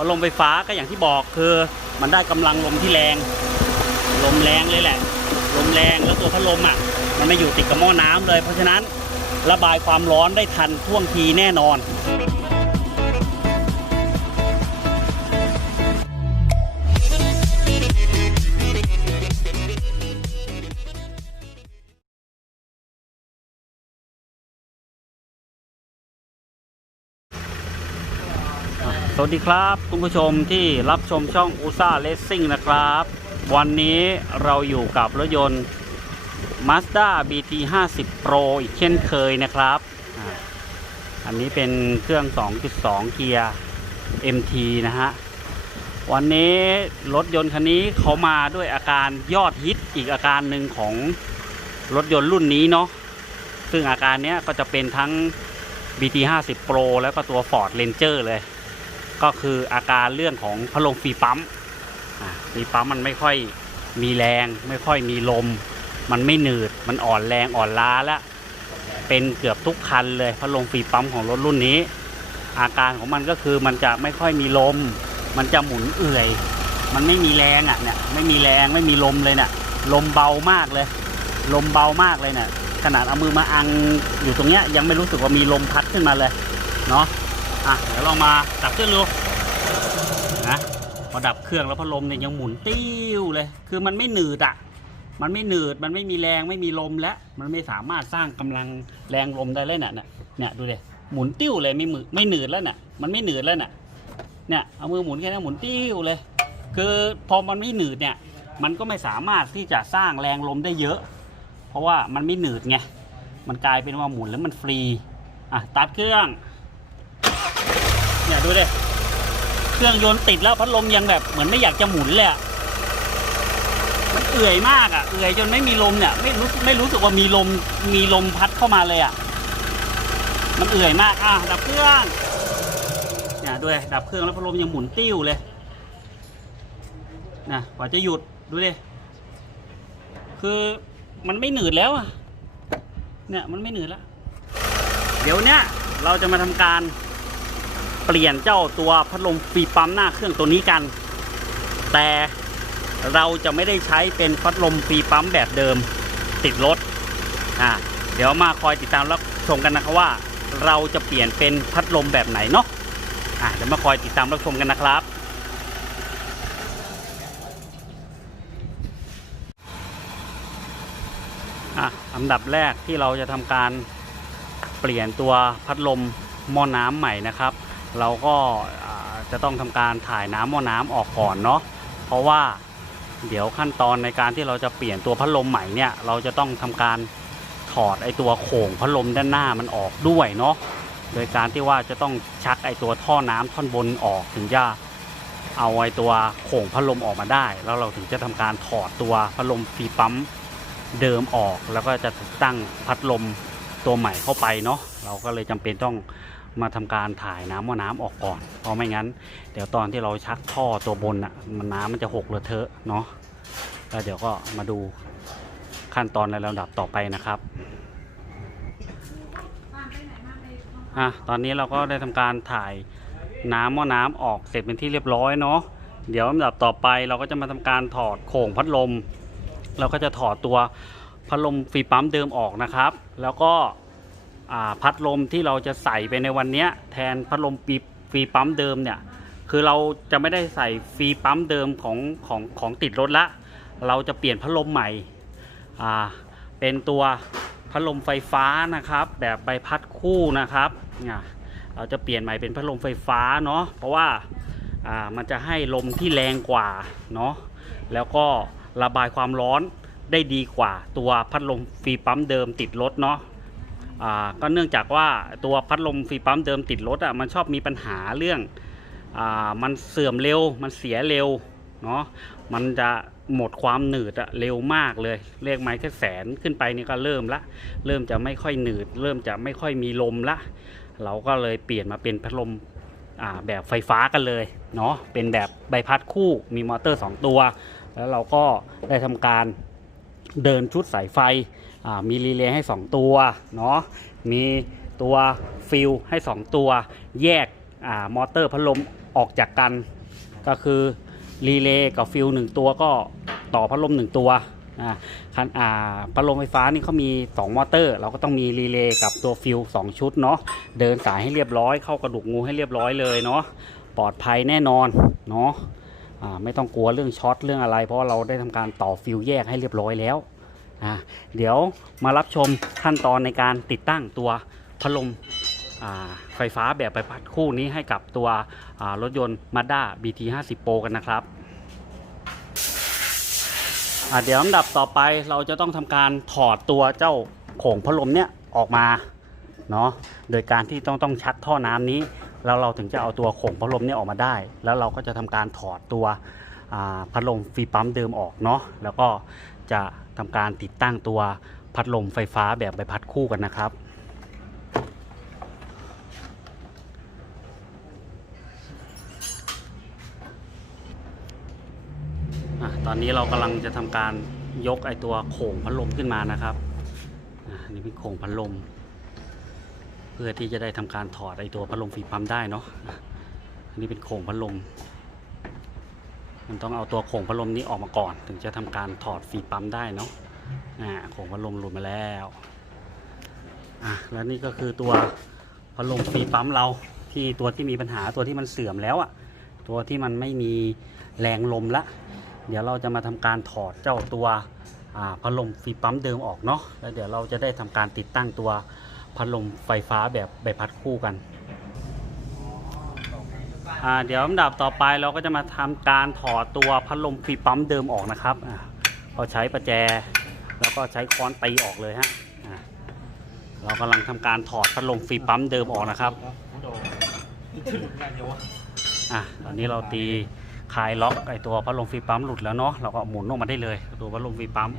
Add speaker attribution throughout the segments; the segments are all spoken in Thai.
Speaker 1: พอลมไฟฟ้าก็อย่างที่บอกคือ มันได้กำลังลมที่แรง ลมแรงเลยแหละ ลมแรงแล้วตัวพัดลมอะ มันไม่อยู่ติดกับหม้อน้ำเลย เพราะฉะนั้นระบายความร้อนได้ทันท่วงทีแน่นอน สวัสดีครับคุณผู้ชมที่รับชมช่องอูซ่าเลสซิ่งนะครับ วันนี้เราอยู่กับรถยนต์ Mazda BT 50 Pro อีกเช่นเคยนะครับอ่าอันนี้เป็นเครื่อง 2.2 เกียร์ MT นะฮะ วันนี้รถยนต์คันนี้เขามาด้วยอาการยอดฮิตอีกอาการหนึ่งของรถยนต์รุ่นนี้เนาะซึ่งอาการเนี้ยก็จะเป็นทั้ง BT 50 Pro แล้วก็ตัว Ford Ranger เลย ก็คืออาการเรื่องของพัดลมฟรีปั๊มฟรีปั๊มมันไม่ค่อยมีแรง ไม่ค่อยมีลม มันไม่หนืดมันอ่อนแรงอ่อนล้าแล้วเป็นเกือบทุกคันเลยพัดลมฟรีปั๊มของรถรุ่นนี้ อาการของมันก็คือมันจะไม่ค่อยมีลม มันจะหมุนเอื่อย มันไม่มีแรงอะเนี่ยไม่มีแรงไม่มีลมเลยเนี่ยลมเบามากเลย ลมเบามากเลยเนี่ยขนาดเอามือมาอังอยู่ตรงเนี้ยยังไม่รู้สึกว่ามีลมพัดขึ้นมาเลยเนาะ อะเดี๋ยวเรามาดับเครื่องดูนะพอดับเครื่องแล้วพัดลมเนี่ยยังหมุนติ้วเลย คือมันไม่หนืดอะมันไม่หนืดมันไม่มีแรงไม่มีลมแล้วมันไม่สามารถสร้างกำลังแรงลมได้เลยน่ะเนี่ยเนี่ยดูดิหมุนติ้วเลยไม่มือไม่หนืดแล้วน่ะมันไม่หนืดแล้วน่ะเนี่ยเอามือหมุนแค่นี้หมุนติ้วเลย คือพอมันไม่หนืดเนี่ยมันก็ไม่สามารถที่จะสร้างแรงลมได้เยอะ เพราะว่ามันไม่หนืดไงมันกลายเป็นว่าหมุนแล้วมันฟรีอะตัดเครื่อง เนี่ยดูดิเครื่องยนต์ติดแล้วพัดลมยังแบบเหมือนไม่อยากจะหมุนเลยอะมันเอื่อยมากอะเอื่อยจนไม่มีลมเนี่ย ไม่รู้ไม่รู้สึกว่ามีลมมีลมพัดเข้ามาเลยอะมันเอื่อยมากอะดับเครื่องเนี่ยด้วยดับเครื่องแล้วพัดลมยังหมุนติ้วเลยนะกว่าจะหยุดดูดิคือมันไม่หนืดแล้วอะเนี่ยมันไม่หนืดแล้ว เดี๋ยวเนี้ยเราจะมาทำการ เปลี่ยนเจ้าตัวพัดลมฟีปั๊มหน้าเครื่องตัวนี้กัน แต่เราจะไม่ได้ใช้เป็นพัดลมฟีปั๊มแบบเดิมติดรถอ่าเดี๋ยวมาคอยติดตามรับชมกันนะครับว่า เราจะเปลี่ยนเป็นพัดลมแบบไหนเนาะอ่าเดี๋ยวมาคอยติดตามรับชมกันนะครับอะอันดับแรกที่เราจะทำการเปลี่ยนตัวพัดลมหม้อน้ำใหม่นะครับ เราก็จะต้องทำการถ่ายน้ำหม้อน้ำออกก่อนเนาะเพราะว่าเดี๋ยวขั้นตอนในการที่เราจะเปลี่ยนตัวพัดลมใหม่เนี่ย เราจะต้องทำการถอดไอตัวโข่งพัดลมด้านหน้ามันออกด้วยเนาะโดยการที่ว่าจะต้องชักไอตัวท่อน้ำท่อนบนออกถึงจะเอาไอตัวโข่งพัดลมออกมาได้ แล้วเราถึงจะทำการถอดตัวพัดลมฟีปั๊มเดิมออก แล้วก็จะติดตั้งพัดลมตัวใหม่เข้าไปเนาะเราก็เลยจำเป็นต้อง มาทำการถ่ายน้ำว่าน้ำออกก่อน เพราะไม่งั้น เดี๋ยวตอนที่เราชักท่อตัวบนอะมันน้ำมันจะหกเลอะเทอะเนาะแล้วเดี๋ยวก็มาดูขั้นตอนในลำดับต่อไปนะครับอะตอนนี้เราก็ได้ทำการถ่ายน้ำว่าน้ำออกเสร็จเป็นที่เรียบร้อยเนาะเดี๋ยวลำดับต่อไปเราก็จะมาทำการถอดโข่งพัดลม เราก็จะถอดตัวพัดลมฟีปั๊มเดิมออกนะครับ แล้วก็ พัดลมที่เราจะใส่ไปในวันนี้แทนพัดลมฟรีฟรีปั๊มเดิมเนี่ยคือเราจะไม่ได้ใส่ฟรีปั๊มเดิมของของของติดรถละ เราจะเปลี่ยนพัดลมใหม่เป็นตัวพัดลมไฟฟ้านะครับ แบบใบพัดคู่นะครับอ่าเราจะเปลี่ยนใหม่เป็นพัดลมไฟฟ้าเนาะเพราะว่าอ่ามันจะให้ลมที่แรงกว่าเนาะแล้วก็ระบายความร้อนได้ดีกว่าตัวพัดลมฟรีปั๊มเดิมติดรถเนาะ อ่าก็เนื่องจากว่าตัวพัดลมฟรีปั๊มเดิมติดรถอะมันชอบมีปัญหาเรื่องอ่ามันเสื่อมเร็ว มันเสียเร็วเนาะมันจะหมดความหนืดอะเร็วมากเลยเลขไม้แค่แสนขึ้นไปนี่ก็เริ่มละ เริ่มจะไม่ค่อยหนืด เริ่มจะไม่ค่อยมีลมละ เราก็เลยเปลี่ยนมาเป็นพัดลมแบบไฟฟ้ากันเลยเนาะเป็นแบบใบพัดคู่มีมอเตอร์ 2 ตัว แล้วเราก็ได้ทำการเดินชุดสายไฟ มีรีเลย์ให้ 2 ตัวเนาะมีตัวฟิลให้ 2 ตัว แยกอมอเตอร์พัดลมออกจากกัน ก็คือรีเลย์กับฟิวหนึ่งตัวก็ต่อพัดลมหนึ่งตัวอ่าคันพัดลมไฟฟ้านี่เขามี 2 มอเตอร์ เราก็ต้องมีรีเลย์กับตัวฟิว2ชุดเนาะเดินสายให้เรียบร้อยเข้ากระดูกงูให้เรียบร้อยเลยเนาะปลอดภัยแน่นอนเนาะไม่ต้องกลัวเรื่องช็อตเรื่องอะไร เพราะเราได้ทำการต่อฟิวแยกให้เรียบร้อยแล้ว อ่าเดี๋ยวมารับชมขั้นตอนในการติดตั้งตัวพัดลมไฟฟ้าแบบใบพัดคู่นี้ให้กับตัวรถยนต์ Mazda BT 50 Pro กันนะครับเดี๋ยวลำดับต่อไปเราจะต้องทำการถอดตัวเจ้าโข่งพัดลมเนี่ยออกมาเนาะโดยการที่ต้องต้องชักท่อน้ำนี้ แล้วเราถึงจะเอาตัวโข่งพัดลมเนี่ยออกมาได้ แล้วเราก็จะทำการถอดตัวพัดลมฟีปั๊มเดิมออกเนาะแล้วก็ จะทำการติดตั้งตัวพัดลมไฟฟ้าแบบใบพัดคู่กันนะครับอตอนนี้เรากำลังจะทำการยกไอตัวโข่งพัดลมขึ้นมานะครับอันนี่เป็นโข่งพัดลม เพื่อที่จะได้ทำการถอดไอตัวพัดลมฝีปั๊มได้เนาะอะอันนี้เป็นโข่งพัดลม มันต้องเอาตัวโข่งพัดลมนี้ออกมาก่อน ถึงจะทำการถอดฝีปั๊มได้เนาะอ่าโข่งพัดลมหลุดมาแล้วอะแล้วนี่ก็คือตัวพัดลมฝีปั๊มเราที่ตัวที่มีปัญหาตัวที่มันเสื่อมแล้วอะตัวที่มันไม่มีแรงลมละ เดี๋ยวเราจะมาทำการถอดเจ้าตัวอ่าพัดลมฟีปั๊มเดิมออกเนาะแล้วเดี๋ยวเราจะได้ทำการติดตั้งตัวพัดลมไฟฟ้าแบบใบพัดคู่กัน เดี๋ยวลำดับต่อไปเราก็จะมาทำการถอดตัวพัดลมฟรีปั๊มเดิมออกนะครับเราใช้ประแจแล้วก็ใช้ค้อนตีออกเลยฮะเรากำลังทำการถอดพัดลมฟรีปั๊มเดิมออกนะครับอะตอนนี้เราตีคลายล็อกไอตัวพัดลมฟรีปั๊มหลุดแล้วเนาะเราก็หมุนออกมาได้เลยตัวพัดลมฟรีปั๊ม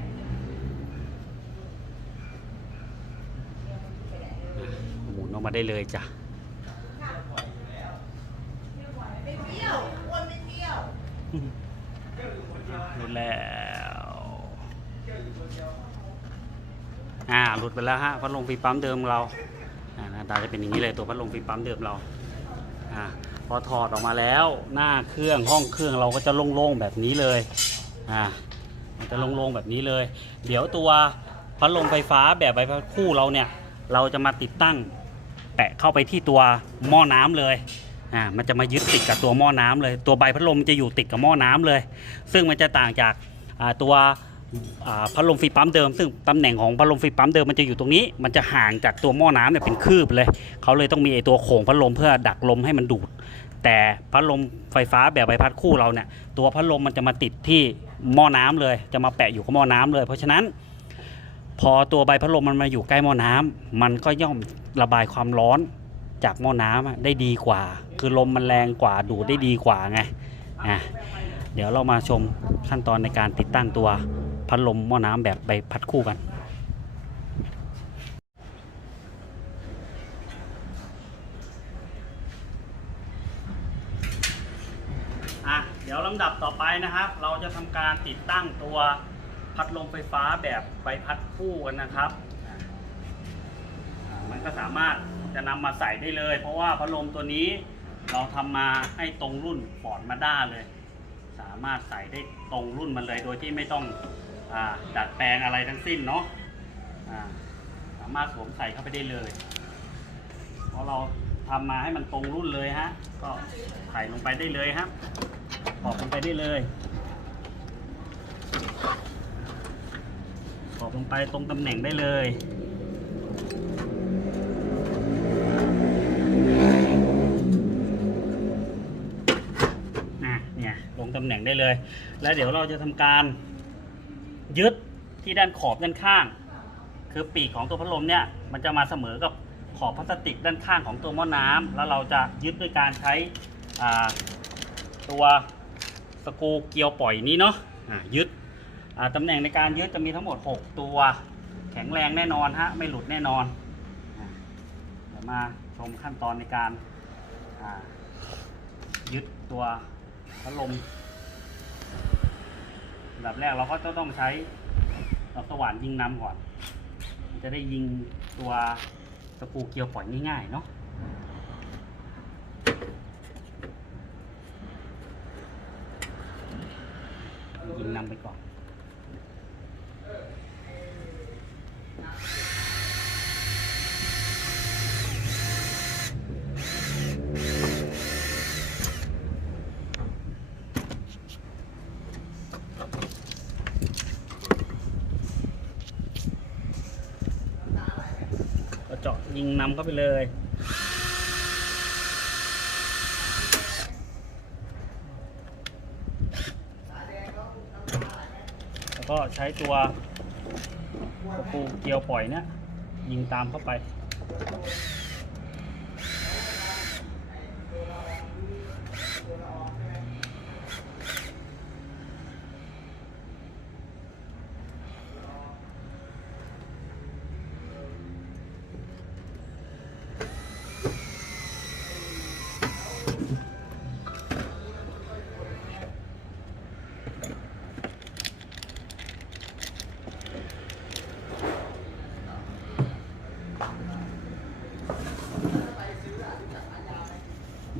Speaker 1: หมุนออกมาได้เลยจ้ะหลุด แล้วอ่าหลุดไปแล้วฮะพัดลมฟปั๊มเดิมเราอ่าหน้าตาจะเป็นอย่างนี้เลยตัวพัดลมฟปั๊มเดิมเราอะพอถอดออกมาแล้วหน้าเครื่องห้องเครื่องเราก็จะโล่งๆแบบนี้เลยอะมันจะโล่งๆแบบนี้เลย เดี๋ยวตัวพัดลมไฟฟ้าแบบใบพัดคู่เราเนี่ย เราจะมาติดตั้งแปะเข้าไปที่ตัวหม้อน้ำเลย อ่ามันจะมายึดติดกับตัวหม้อน้ำเลยตัวใบพัดลมจะอยู่ติดกับหม้อน้ำเลย ซึ่งมันจะต่างจากตัวพัดลมฟีปั๊มเดิม ซึ่งตำแหน่งของพัดลมฟีปั๊มเดิมมันจะอยู่ตรงนี้ มันจะห่างจากตัวหม้อน้ำเนี่ยเป็นคืบเลย เขาเลยต้องมีไอตัวโข่งพัดลมเพื่อดักลมให้มันดูด แต่พัดลมไฟฟ้าแบบใบพัดคู่เราเนี่ย ตัวพัดลมมันจะมาติดที่หม้อน้ำเลย จะมาแปะอยู่กับหม้อน้ำเลย เพราะฉะนั้น พอตัวใบพัดลมมันมาอยู่ใกล้หม้อน้ำมันก็ย่อมระบายความร้อนจากหม้อน้ำอะได้ดีกว่า คือลมมันแรงกว่าดูดได้ดีกว่าไงอะเดี๋ยวเรามาชมขั้นตอนในการติดตั้งตัวพัดลมหม้อน้ำแบบใบพัดคู่กันอะเดี๋ยวลำดับต่อไปนะครับ เราจะทำการติดตั้งตัวพัดลมไฟฟ้าแบบใบพัดคู่กันนะครับมันก็สามารถจะนำมาใส่ได้เลย เพราะว่าพัดลมตัวนี้ เราทำมาให้ตรงรุ่นฟอร์ดมาด้าเลย สามารถใส่ได้ตรงรุ่นมันเลยโดยที่ไม่ต้องอดัดแปลงอะไรทั้งสิ้นเนาะสามารถสวมใส่เข้าไปได้เลยเพราะเราทำมาให้มันตรงรุ่นเลยฮะ ก็ใส่ลงไปได้เลยครับขอบลงไปได้เลยขอบลงไปตรงตำแหน่งได้เลย นะเนี่ยลงตำแหน่งได้เลย แล้วเดี๋ยวเราจะทำการยึดที่ด้านขอบด้านข้าง คือปีกของตัวพัดลมเนี่ยมันจะมาเสมอกับขอบพลาสติกด้านข้างของตัวหม้อน้ำแล้วเราจะยึดด้วยการใช้ตัวสกูเกลียวปล่อยนี้เนาะอ่ายึดตำแหน่งในการยึดจะมีทั้งหมด 6 ตัวแข็งแรงแน่นอนฮะไม่หลุดแน่นอนเดี๋ยวมาชมขั้นตอนในการยึดตัวพัดลม อัดับแรกเราก็จะต้องใช้ดอกสว่านยิงนำก่อน จะได้ยิงตัวตะปูเกียวปล่อยง่ายๆเนาะยิงนำไปก่อน เข้าไปเลยแล้วก็ใช้ตัวตะปูเกลียวปล่อยเนี่ยยิงตามเข้าไป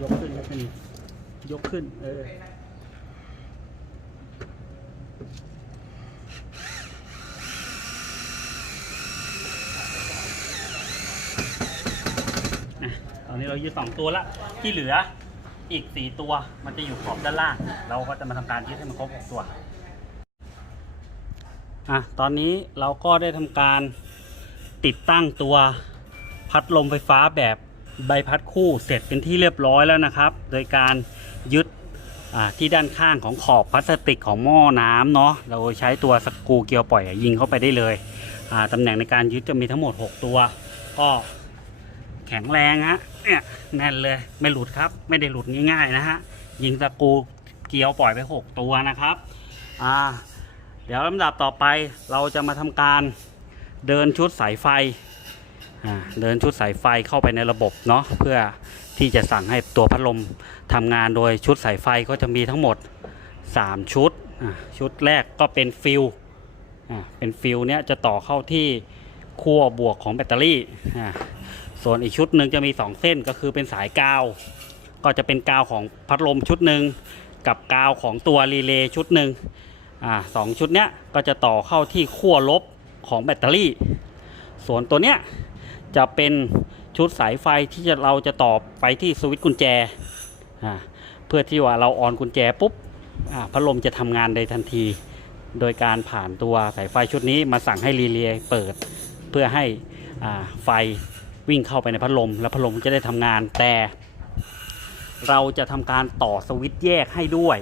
Speaker 1: ยกขึ้นยกขึ้นยก ขึ้น เออนะตอนนี้เรายึดสองตัวละ ที่เหลืออีกสี่ตัวมันจะอยู่ขอบด้านล่าง เราก็จะมาทำการยึดให้มันครบหกตัวอะตอนนี้เราก็ได้ทำการติดตั้งตัวพัดลมไฟฟ้าแบบใบพัดคู่เสร็จเป็นที่เรียบร้อยแล้วนะครับ โดยการ ยึดที่ด้านข้างของขอบพลาสติกของหม้อน้ำเนาะเราใช้ตัวสกูเกียวปล่อยยิงเข้าไปได้เลยตำแหน่งในการยึดจะมีทั้งหมด 6 ตัวก็แข็งแรงฮะเนี่ยแน่นเลยไม่หลุดครับ ไม่ได้หลุดง่ายๆนะฮะยิงสกูเกียวปล่อยไป 6 ตัวนะครับอ่าเดี๋ยวลำดับต่อไปเราจะมาทำการเดินชุดสายไฟ เดินชุดสายไฟเข้าไปในระบบเนาะเพื่อที่จะสั่งให้ตัวพัดลมทำงานโดยชุดสายไฟก็จะมีทั้งหมด 3 ชุด ชุดแรกก็เป็นฟิลเป็นฟิลเนี้ยจะต่อเข้าที่ขั้วบวกของแบตเตอรี่ ส่วนอีกชุดหนึ่งจะมี 2 เส้นก็คือเป็นสายกาว ก็จะเป็นกาวของพัดลมชุดหนึ่งกับกาวของตัวรีเลย์ชุดหนึ่งอสองชุดเนี้ยก็จะต่อเข้าที่ขั้วลบของแบตเตอรี่ ส่วนตัวเนี้ย จะเป็นชุดสายไฟที่จะเราจะต่อไปที่สวิตช์กุญแจเพื่อที่ว่าเราออนกุญแจปุ๊บพัดลมจะทำงานในทันที โดยการผ่านตัวสายไฟชุดนี้มาสั่งให้รีเลย์เปิด เพื่อให้ไฟวิ่งเข้าไปในพัดลม แล้วพัดลมจะได้ทำงานแต่ เราจะทำการต่อสวิตช์แยกให้ด้วย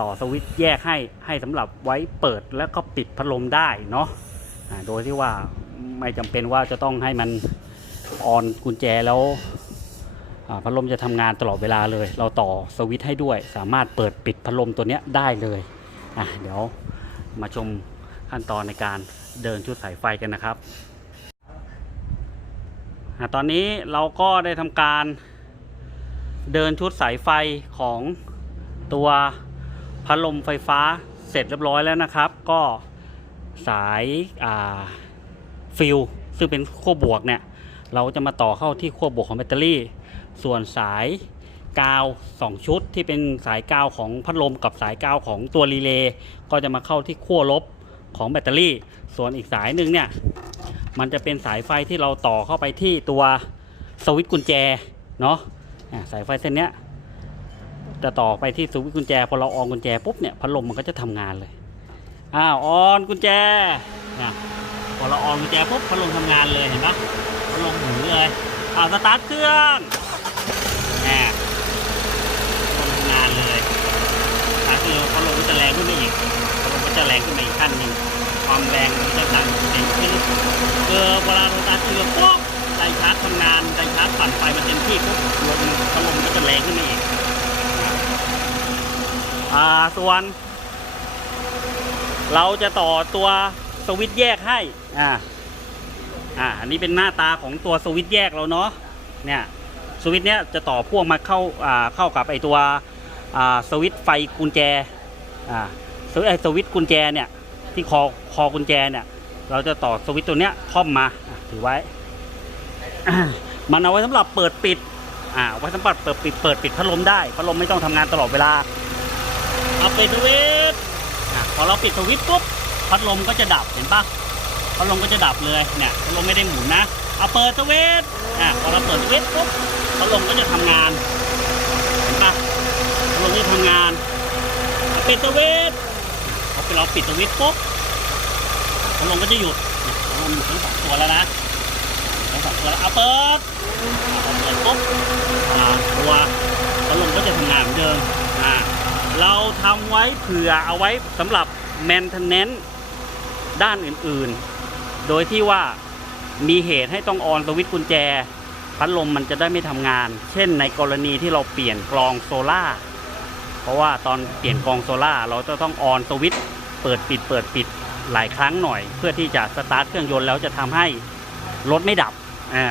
Speaker 1: ต่อสวิตช์แยกให้ให้สำหรับไว้เปิดแล้วก็ปิดพัดลมได้เนาะโดยที่ว่า ไม่จำเป็นว่าจะต้องให้มันออนกุญแจแล้วพัดลมจะทำงานตลอดเวลาเลย เราต่อสวิตช์ให้ด้วย สามารถเปิดปิดพัดลมตัวเนี้ยได้เลยอะเดี๋ยวมาชมขั้นตอนในการเดินชุดสายไฟกันนะครับอตอนนี้เราก็ได้ทำการเดินชุดสายไฟของตัวพัดลมไฟฟ้าเสร็จเรียบร้อยแล้วนะครับ ก็สาย ฟิลซึ่งเป็นขั้วบวกเนี่ยเราจะมาต่อเข้าที่ขั้วบวกของแบตเตอรี่ ส่วนสายกาว 2 ชุดที่เป็นสายกาวของพัดลมกับสายกาวของตัวรีเลย์ก็จะมาเข้าที่ขั้วลบของแบตเตอรี่ ส่วนอีกสายหนึ่งเนี่ยมันจะเป็นสายไฟที่เราต่อเข้าไปที่ตัวสวิตช์กุญแจเนาะสายไฟเส้นเนี้ยจะต่อไปที่สวิตช์กุญแจพอเราออนกุญแจปุ๊บเนี่ยพัดลมมันก็จะทำงานเลยอ้าวออนกุญแจนะ อเราออนกุญแจปุ๊บพัดลมทำงานเลยเห็นปะพัดลมหมุนเลยอ้าสตาร์ทเครื่องแหมพัดลมทำงานเลยสตาร์ทเครื่องพัดลมก็จะแรงขึ้นไปอีกพัดลมก็จะแรงขึ้นไปอีกขั้นหนึ่งความแรงมันจะดังเต็มขึ้นคือเวลาเราสตาร์ทเครื่องปุ๊บไดชาร์จทำงานไดชาร์จปั่นไฟมันเต็มที่ปุ๊บลมพัดลมก็จะแรงขึ้นไปอีกอ่าส่วนเราจะต่อตัว สวิตช์แยกให้ อ่า อ่า อันนี้เป็นหน้าตาของตัวสวิตช์แยกเราเนาะ เนี่ย สวิตช์เนี้ยจะต่อพ่วงมาเข้า อ่า เข้ากับไอตัว อ่า สวิตช์ไฟกุญแจ อ่า สวิตไอสวิตช์กุญแจเนี่ย ที่คอ คอกุญแจเนี่ย เราจะต่อสวิตช์ตัวเนี้ยค่อมมา ถือไว้ มันเอาไว้สำหรับเปิดปิด อ่า ไว้สำหรับเปิดปิด เปิดปิดพัดลมได้ พัดลมไม่ต้องทำงานตลอดเวลา เอาปิดสวิตช์พอเราปิดสวิตช์ปุ๊บ พัดลมก็จะดับเห็นปะพัดลมก็จะดับเลยเนี่ยพัดลมไม่ได้หมุนนะเอาเปิดสวิตช์อะพอเราเปิดสวิตช์ปุ๊บพัดลมก็จะทำงานเห็นปะพัดลมจะทำงานเอาปิดสวิตช์พอเราปิดสวิตช์ปุ๊บพัดลมก็จะหยุดพัดลมหยุดทั้งสองตัวแล้วนะทั้งสองตัวแล้วเอาเปิดเปิดปุ๊บอ่าตัวพัดลมก็จะทำงานเหมือนเดิมอ่าเราทำไว้เผื่อเอาไว้สำหรับ maintenance ด้านอื่นๆ โดยที่ว่ามีเหตุให้ต้องออนสวิตช์กุญแจ พัดลมมันจะได้ไม่ทำงาน เช่นในกรณีที่เราเปลี่ยนกรองโซล่าเพราะว่าตอนเปลี่ยนกรองโซล่าเราจะต้องออนสวิตช์เปิดปิดเปิดปิดหลายครั้งหน่อย เพื่อที่จะสตาร์ทเครื่องยนต์แล้วจะทำให้รถไม่ดับอ่า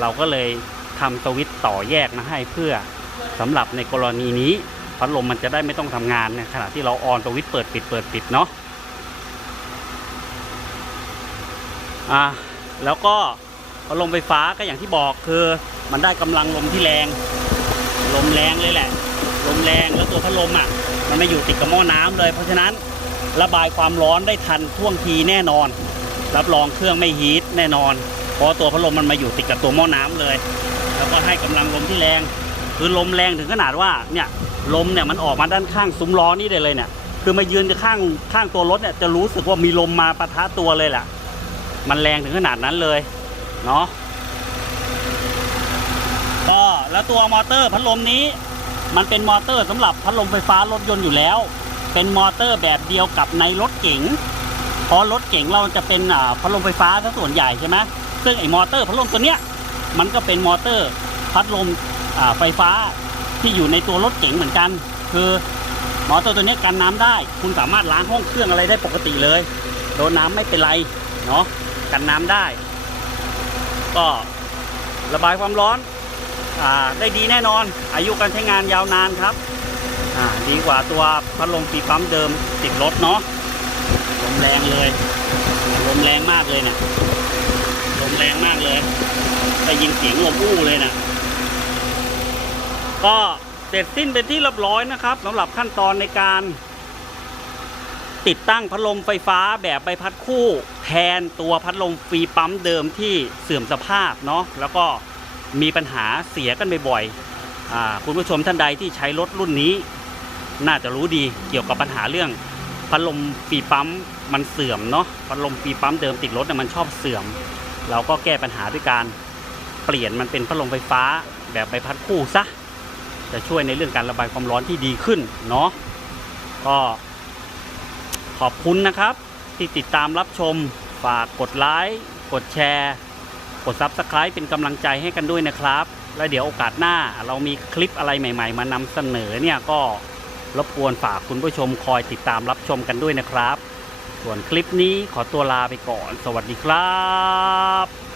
Speaker 1: เราก็เลยทำสวิตต่อแยกมาให้เพื่อสำหรับในกรณีนี้พัดลมมันจะได้ไม่ต้องทำงานในขณะที่เราออนสวิตเปิดปิดเปิดปิดเนาะ อ่าแล้วก็พัดลมไฟฟ้าก็อย่างที่บอกคือมันได้กำลังลมที่แรง ลมแรงเลยแหละ ลมแรงแล้วตัวพัดลมอะ มันไม่อยู่ติดกับหม้อน้ำเลย เพราะฉะนั้นระบายความร้อนได้ทันท่วงทีแน่นอน รับรองเครื่องไม่ฮีทแน่นอน เพราะตัวพัดลมมันมาอยู่ติดกับตัวหม้อน้ำเลย แล้วก็ให้กำลังลมที่แรง คือลมแรงถึงขนาดว่าเนี่ยลมเนี่ยมันออกมาด้านข้างซุ้มล้อนี่ได้เลยเนี่ย คือมายืนข้างข้างตัวรถเนี่ยจะรู้สึกว่ามีลมมาปะทะตัวเลยแหละ มันแรงถึงขนาดนั้นเลยเนาะก็แล้วตัวมอเตอร์พัดลมนี้ มันเป็นมอเตอร์สำหรับพัดลมไฟฟ้ารถยนต์อยู่แล้ว เป็นมอเตอร์แบบเดียวกับในรถเก๋งเพราะรถเก๋งเราจะเป็นอ่าพัดลมไฟฟ้าซะส่วนใหญ่ใช่ไหมซึ่งไอ้มอเตอร์พัดลมตัวเนี้ยมันก็เป็นมอเตอร์พัดลมอ่าไฟฟ้าที่อยู่ในตัวรถเก๋งเหมือนกัน คือมอเตอร์ตัวเนี้ยกันน้ำได้ คุณสามารถล้างห้องเครื่องอะไรได้ปกติเลย โดนน้ำไม่เป็นไรเนาะ กันน้ำได้ ก็ระบายความร้อนอได้ดีแน่นอน อายุการใช้งานยาวนานครับ ดีกว่าตัวพัดลมปีปั๊มเดิมติดรถเนาะลมแรงเลยลมแรงมากเลยเนี่ยลมแรงมากเลยได้ยินเสียงลมอู้เลยนะก็เสร็จสิ้นเป็นที่เรียบร้อยนะครับสำหรับขั้นตอนในการ ติดตั้งพัดลมไฟฟ้าแบบใบพัดคู่ แทนตัวพัดลมฟรีปั๊มเดิมที่เสื่อมสภาพเนาะแล้วก็มีปัญหาเสียกันบ่อยๆคุณผู้ชมท่านใดที่ใช้รถรุ่นนี้ น่าจะรู้ดีเกี่ยวกับปัญหาเรื่องพัดลมฟรีปั๊มมันเสื่อมเนาะพัดลมฟรีปั๊มเดิมติดรถเนี่ยมันชอบเสื่อม เราก็แก้ปัญหาด้วยการเปลี่ยนมันเป็นพัดลมไฟฟ้าแบบใบพัดคู่ซะจะช่วยในเรื่องการระบายความร้อนที่ดีขึ้นเนาะก็ขอบคุณนะครับ ที่ติดตามรับชม ฝากกดไลค์กดแชร์ กด Subscribe เป็นกำลังใจให้กันด้วยนะครับ แล้วเดี๋ยวโอกาสหน้าเรามีคลิปอะไรใหม่ ๆ มานำเสนอเนี่ยก็รบกวนฝากคุณผู้ชมคอยติดตามรับชมกันด้วยนะครับ ส่วนคลิปนี้ขอตัวลาไปก่อน สวัสดีครับ